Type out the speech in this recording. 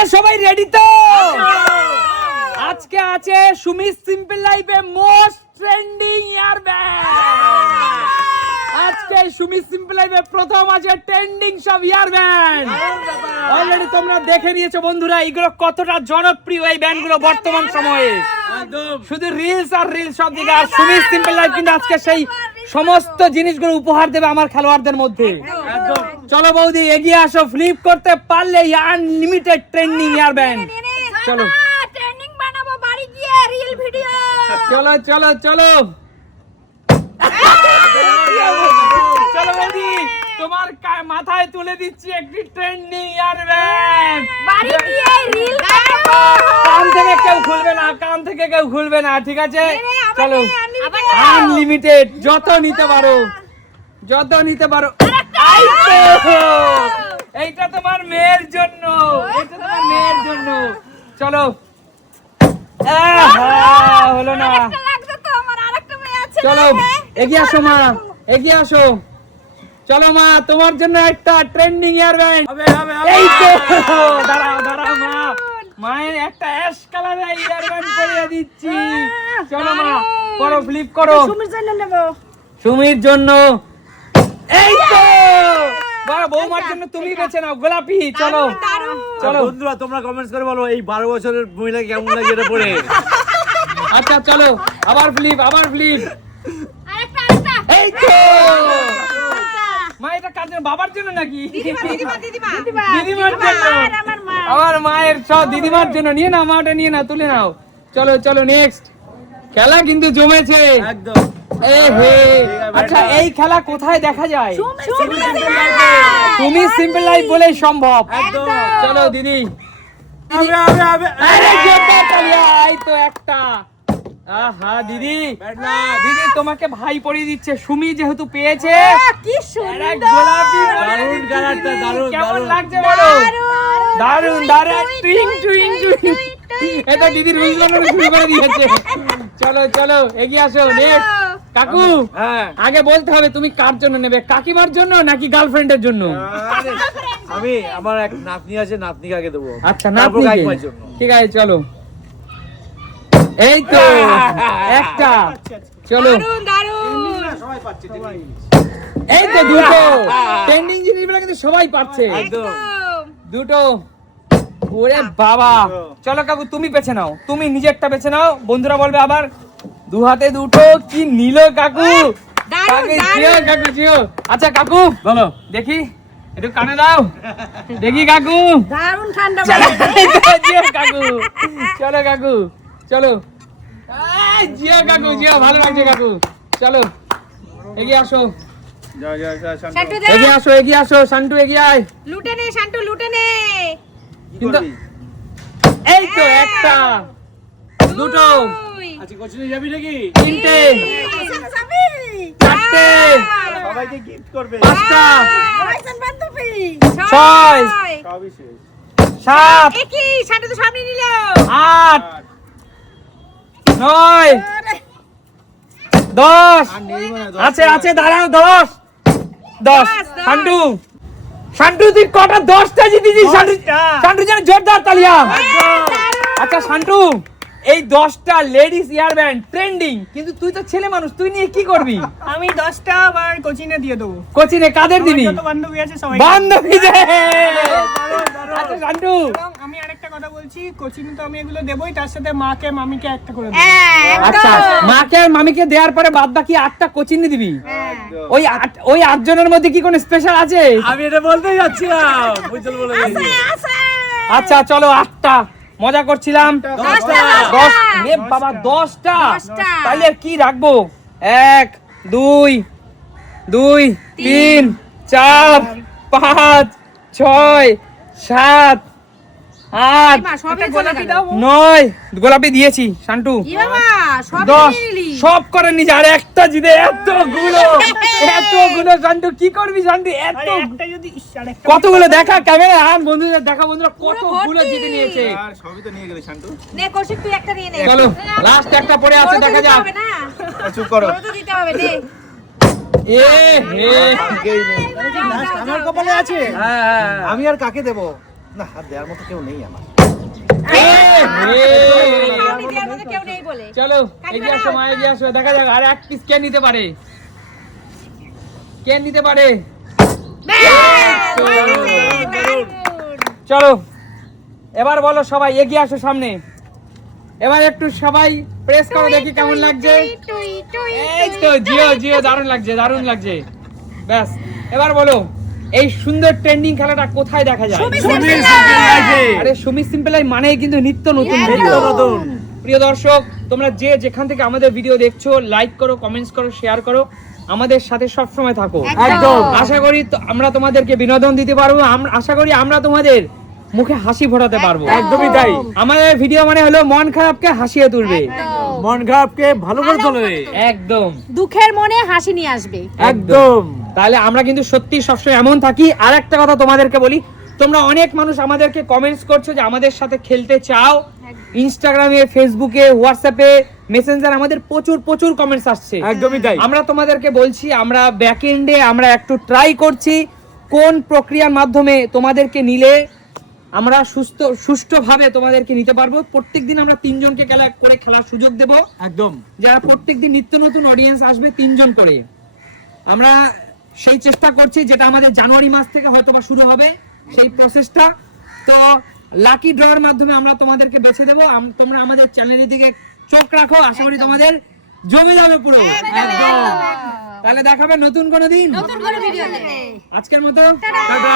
আপনারা সবাই রেডি তো? আজকে আছে সুমিত সিম্পল লাইফে মোস্ট ট্রেন্ডিং ইয়ারব্যান্ড। আজকে সুমিত সিম্পল লাইফে প্রথম আছে ট্রেন্ডিং সব ইয়ারব্যান্ড। অলরেডি তোমরা দেখে নিয়েছো বন্ধুরা এগুলো কতটা জনপ্রিয় এই ব্যান্ডগুলো বর্তমান সময়ে। শুধু রিলস আর রিলস সব দিকে। আর সুমিত সিম্পল লাইফ কিন্তু আজকে সেই সমস্ত জিনিসগুলো উপহার দেবে আমার খেলোয়াড়দের মধ্যে। চলো বৌদি এগিয়ে আসো, ফ্লিপ করতে পারলে আনলিমিটেড ট্রেন্ডিং ইয়ারব্যান্ড। চলো ট্রেন্ডিং বানাবো বাড়ি গিয়ে রিল ভিডিও। চলো চলো চলো চলো বৌদি তোমার মাথায় তুলে দিচ্ছি একটি ট্রেন্ডিং ইয়ারব্যান্ড। বাড়ি গিয়ে রিল বানাবো। কান থেকে কেউ খুলবে না, কান থেকে কেউ খুলবে না, ঠিক আছে? চলো আনলিমিটেড যত নিতে পারো, যত নিতে পারো। এইটা তোমার মেয়ের জন্য, এটা তোমার মেয়ের জন্য। চলো হলো না। লাগছে তো আমার আরেকটা মেয়ে আছে। চলো এগিয়ে আসো মা, এগিয়ে আসো। চলো মা তোমার জন্য একটা ট্রেন্ডিং ইয়ারব্যান্ড। এই তো দাঁড়াও দাঁড়াও মা, মায়ের একটা অ্যাশ কালারের ইয়ারব্যান্ড পরিয়ে দিচ্ছি। চলো মা করো, ফ্লিপ করো। সুমির জন্য নেব। সুমির জন্য। এই তো বাবা, বৌমার জন্য তুমি বেছে নাও গোলাপি। চলো চলো বন্ধুরা তোমরা কমেন্টস করে বলো এই 12 বছরের মহিলা কেমন লাগে এটা পরে। আচ্ছা চলো আবার ফ্লিপ, আবার ফ্লিপ। আরেকটা এই তো মা, এটা কার জন্য? বাবার জন্য নাকি? দিদিমার জন্য। আমার মায়ের সব দিদিমার জন্য। নিয়ে নাও মাটা, নিয়ে নাও, তুলে নাও। চলো চলো নেক্সট। খেলা কিন্তু জমেছে একদম। আচ্ছা এই খেলা কোথায় দেখা যায়? তুমি সিম্পল লাইফ বলেই সম্ভব। একদম। চলো দিদি। আবে আরে জোরদার তালিয়া। এই তো একটা। আহা দিদি, দিদি তোমাকে ভাই পরিয়ে দিচ্ছে। সুমি যেহেতু পেয়েছে কি একটা সুন্দর গোলাপি দারুণ কালারটা, দারুণ কেমন দারুণ। লাগছে বলো? দারুণ দারুণ টুইং টুইং টুইং। এটা দিদির রুল বানানো শুরু করে দিয়েছে। চলো চলো এগিয়ে আসো নেক্সট। কাকু হ্যাঁ আগে বলতে হবে তুমি কার জন্য নেবে, কাকিমার জন্য নাকি গার্লফ্রেন্ডের জন্য? আমি আমার এক নাতনি আছে, নাতনিকে আগে দেবো। আচ্ছা তারপর নাতনিকে। কাকিমার জন্য। ঠিক আছে চলো। এই তো একটা। চলো দারুন দারুন। এই তো দুটো। ট্রেন্ডিং জিনিসগুলো কিন্তু সবাই পাচ্ছে। একদম। দুটো। ওরে বাবা। চলো কাকু তুমি বেছে নাও, তুমি নিজেরটা বেছে নাও। বন্ধুরা বলবে আবার দু হাতে দুটো কি নিল কাকু। কাকু জিও, কাকু জিও। আচ্ছা কাকু বলো। দেখি একটু কানে দাও দেখি কাকু। দারুন ঠান্ডা চলো জিও কাকু। চলো কাকু চলো। এই জিও কাকু জিও, ভালো লাগছে কাকু। চলো এগিয়ে আসো, শান্টু দে। এগিয়ে আসো, এগিয়ে আসো। শান্টু এগিয়ে আয়। লুটে নে শান্টু, লুটে নে। কিন্তু এই তো একটা, দুটো, দুই। আচ্ছা কোচিনে যাবি নাকি? তিনটে, যাবি? চারটে, সবাইকে গিফট করবে। পাঁচটা, আইসন বান্ধবী। ছয়, সবই শেষ। সাত, একই শান্টু তো সামনে নিল। আট, নয়, 10। আছে আছে দাঁড়াও। 10 10। শান্টু শান্টু তুই কটা 10টা জিতেছিস? শান্টু যেন জোরদার তালিয়া। আচ্ছা শান্টু এই 10টা লেডিস ইয়ারব্যান্ড ট্রেন্ডিং, কিন্তু তুই তো ছেলে মানুষ, তুই নিয়ে কি করবি? আমি 10টা আবার কোচিনে দিয়ে দেবো। কোচিনে কাদের দিবি? যত বান্ধবী আছে সবাই। বান্ধবীদের। আচ্ছা শান্টু এবং আমি আরেকটা কথা বলছি, কোচিনে তো আমি এগুলো দেবই, তার সাথে মাকে মামিকে একটা করে দেবো। হ্যাঁ আচ্ছা একদম। মাকে আর মামিকে দেওয়ার পরে বাদ বাকি 8টা কোচিনে দিবি। ওই 8 জনের মধ্যে কি কোনো স্পেশাল আছে? আমি এটা বলতেই যাচ্ছিলাম, বুঝল বলে দিয়েছি। আছে। আচ্ছা চলো 8টা, মজা করছিলাম। 10 এ বাবা 10টা। 10টা। তাহলে কি রাখবো? 1 2 2 3 4 5 6 7 8 মা সবই গোলাপি গোলাপি দাও। 9। গোলাপি দিয়েছি শান্টু। ই বাবা সব 10 নিলি। সব করে নিজ। আর একটা জিতে এতগুলো শান্টু কি করবি শান্টু? এত আরে একটা যদি ইস, আরেকটা কতগুলো দেখা ক্যামেরা আন বন্ধুদের দেখা। বন্ধুরা কতগুলো জিতে নিয়েছে। আর সবই তো নিয়ে গেলে শান্তু। নে কৌশিক তুই একটা নিয়ে নে। চলো লাস্ট একটা পড়ে আছে, তোরও তো দেখা দিতে যাক। হবে না? চুপ করো। তোরও তো দিতে হবে নে। এ হে ভাগ্যেই নেই। দাও, আমার দাও, কপালে দাও। আছে। হ্যাঁ আমি আর কাকে দেবো? না হাত দেওয়ার মতো কেউ নেই আমার। ছাউনি দেওয়ার মতো কেউ নেই বলে। চলো এগিয়ে আসো মা, এগিয়ে আসো, দেখা যাক আর এক পিস কে নিতে পারে, কে নিতে পারে। চলো এবার বলো সবাই এগিয়ে আসো সামনে, এবার একটু সবাই প্রেস করো দেখি কেমন লাগছে। এই তো জিও জিও, দারুণ লাগছে দারুণ লাগছে। ব্যাস এবার বলো এই সুন্দর ট্রেন্ডিং খেলাটা কোথায় দেখা যায়? আরে সুমি সিম্পল লাইফ মানে কিন্তু নিত্য নতুন ভিডিও। প্রিয় দর্শক, তোমরা যে যেখান থেকে আমাদের ভিডিও দেখছো লাইক করো, কমেন্টস করো, শেয়ার করো, আমাদের সাথে সব সময় থাকো। একদম। আশা করি আমরা তোমাদেরকে বিনোদন দিতে পারবো, আশা করি আমরা তোমাদের মুখে হাসি ফোটাতে পারবো। একদমই তাই। আমাদের ভিডিও মানে হলো মন খারাপকে হাসিয়ে তুলবে, মন খারাপকে ভালো করে তোলে। একদম দুঃখের মনে হাসি নিয়ে আসবে। একদম। তাহলে আমরা কিন্তু সত্যি সবসময় এমন থাকি। আর একটা কথা তোমাদেরকে বলি, তোমরা অনেক মানুষ আমাদেরকে কমেন্টস করছো যে আমাদের সাথে খেলতে চাও। ইনস্টাগ্রামে, ফেসবুকে, হোয়াটসঅ্যাপে, মেসেঞ্জার আমাদের প্রচুর প্রচুর কমেন্টস আসছে। একদমই তাই। আমরা তোমাদেরকে বলছি আমরা ব্যাক এন্ডে আমরা একটু ট্রাই করছি কোন প্রক্রিয়ার মাধ্যমে তোমাদেরকে নিলে আমরা সুষ্ঠুভাবে তোমাদেরকে নিতে পারবো। প্রত্যেকদিন আমরা 3 জনকে খেলার সুযোগ দেব, একদম। যারা প্রত্যেকদিন নিত্য নতুন অডিয়েন্স আসবে 3 জন করে। আমরা সেই চেষ্টা করছি, যেটা আমাদের জানুয়ারি মাস থেকে হয়তো বা শুরু হবে সেই প্রসেসটা। তো লাকি ড্রয়ের মাধ্যমে আমরা তোমাদেরকে বেছে দেবো। তোমরা আমাদের চ্যানেলের দিকে চোখ রাখো, আশা করি তোমাদের জমে যাবে পুরো। একদম। তাহলে দেখাবে নতুন কোনো দিন, নতুন করে ভিডিও আজকের মতো টাটা।